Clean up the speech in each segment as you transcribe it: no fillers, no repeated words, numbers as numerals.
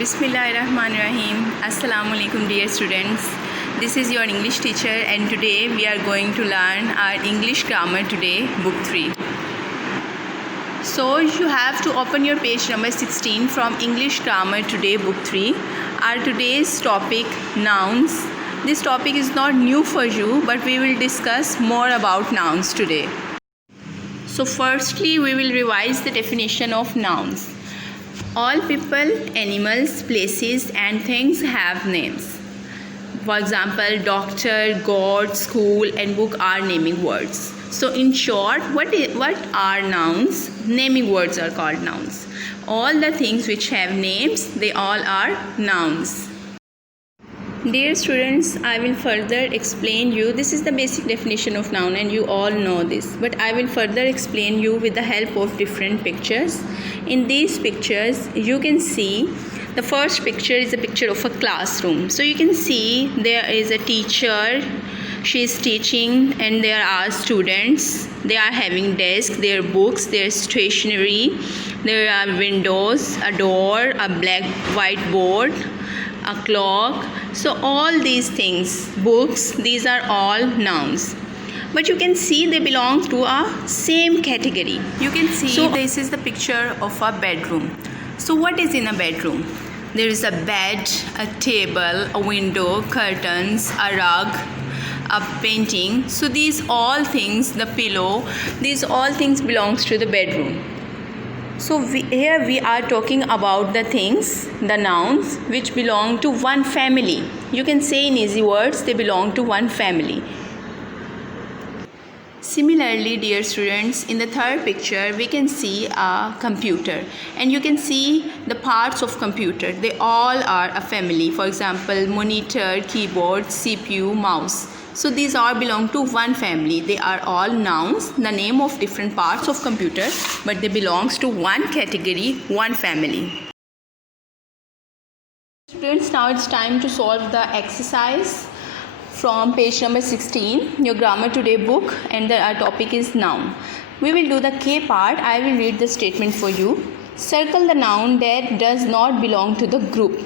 Bismillahirrahmanirrahim. Assalamu alaikum dear students. This is your English teacher and today we are going to learn our English grammar today, book 3. So you have to open your page number 16 from English grammar today, book 3. Our today's topic, nouns. This topic is not new for you, but we will discuss more about nouns today. So firstly, we will revise the definition of nouns. All people, animals, places and things have names. For example, doctor, God, school and book are naming words. So in short, what are nouns? Naming words are called nouns. All the things which have names, they all are nouns. Dear students, I will further explain you. This is the basic definition of noun and you all know this. But I will further explain you with the help of different pictures. In these pictures, you can see the first picture is a picture of a classroom. So you can see there is a teacher. She is teaching and there are students. They are having desks, their books, their stationery. There are windows, a door, a black whiteboard, a clock. So all these things, books, these are all nouns. But you can see they belong to a same category. You can see this is the picture of a bedroom. So what is in a bedroom? There is a bed, a table, a window, curtains, a rug, a painting. So these all things, the pillow, these all things belongs to the bedroom. So here we are talking about the things, the nouns which belong to one family. You can say in easy words, they belong to one family. Similarly, dear students, in the third picture, we can see a computer. And you can see the parts of computer. They all are a family. For example, monitor, keyboard, CPU, mouse. So these all belong to one family. They are all nouns, the name of different parts of computer, but they belongs to one category, one family. Students, now it's time to solve the exercise from page number 16, your grammar today book, and our topic is noun. We will do the K part. I will read the statement for you. Circle the noun that does not belong to the group.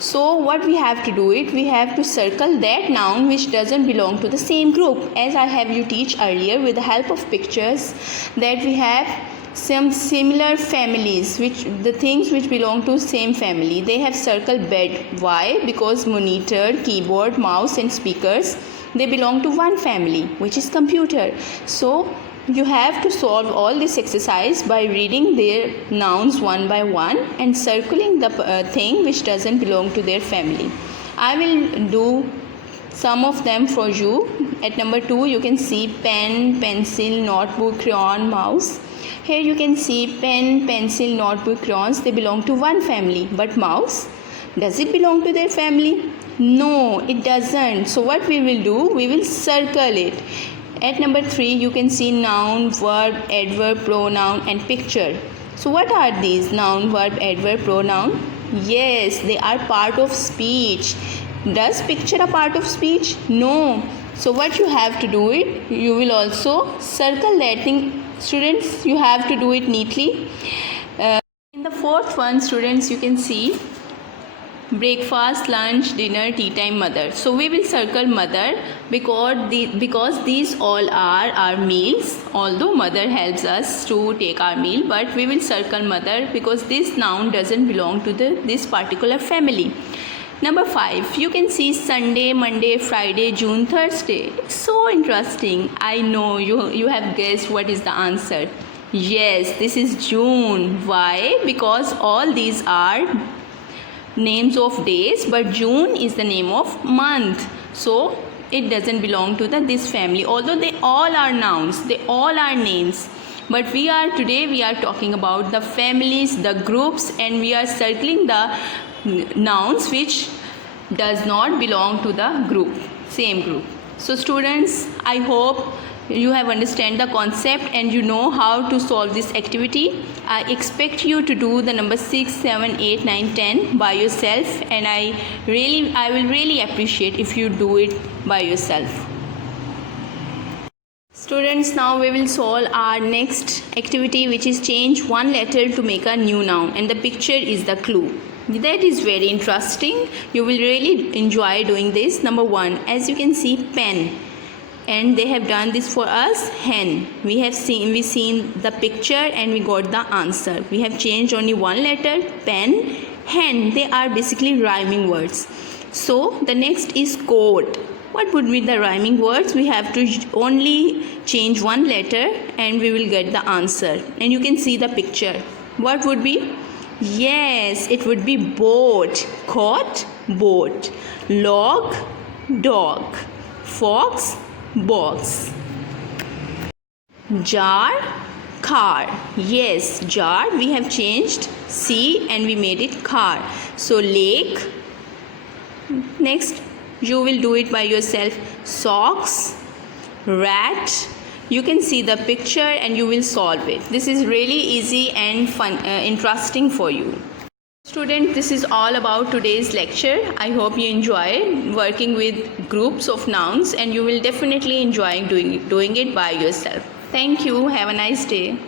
So what we have to do it, we have to circle that noun which doesn't belong to the same group. As I have you teach earlier with the help of pictures that we have some similar families, which the things which belong to same family. They have circled bed. Why? Because monitor, keyboard, mouse and speakers, they belong to one family, which is computer. So you have to solve all this exercise by reading their nouns one by one and circling the thing which doesn't belong to their family. I will do some of them for you. At number 2, you can see pen, pencil, notebook, crayon, mouse. Here you can see pen, pencil, notebook, crayons. They belong to one family. But mouse, does it belong to their family? No, it doesn't. So what we will do, we will circle it. At number 3, you can see noun, verb, adverb, pronoun and picture. So what are these? Noun, verb, adverb, pronoun? Yes, they are part of speech. Does picture a part of speech? No. So what you have to do it, you will also circle that thing. Students, you have to do it neatly. In the fourth one, students, you can see breakfast, lunch, dinner, tea time, mother. So we will circle mother because these all are our meals. Although mother helps us to take our meal, but we will circle mother because this noun doesn't belong to this particular family. Number 5, you can see Sunday, Monday, Friday, June, Thursday. It's so interesting. I know you have guessed what is the answer. Yes, this is June. Why? Because all these are names of days, but June is the name of month. So it doesn't belong to this family. Although they all are nouns, they all are names. But today we are talking about the families, the groups, and we are circling the nouns which does not belong to the group, same group. So students, I hope you have understand the concept and you know how to solve this activity. I expect you to do the number 6, 7, 8, 9, 10 by yourself, and I will really appreciate if you do it by yourself. Students, now we will solve our next activity, which is change one letter to make a new noun, and the picture is the clue. That is very interesting. You will really enjoy doing this. Number 1, as you can see, pen, and they have done this for us. Hen. We seen the picture and we got the answer. We have changed only one letter. Pen, hen. They are basically rhyming words. So the next is coat. What would be the rhyming words? We have to only change one letter and we will get the answer. And you can see the picture. What would be? Yes, it would be boat. Coat, boat. Log, dog. Fox, box. Jar, car. Yes, jar. We have changed C and we made it car. So lake. Next, you will do it by yourself. Socks, rat. You can see the picture and you will solve it. This is really easy and fun, interesting for you. Student, this is all about today's lecture. I hope you enjoy working with groups of nouns and you will definitely enjoy doing it by yourself. Thank you. Have a nice day.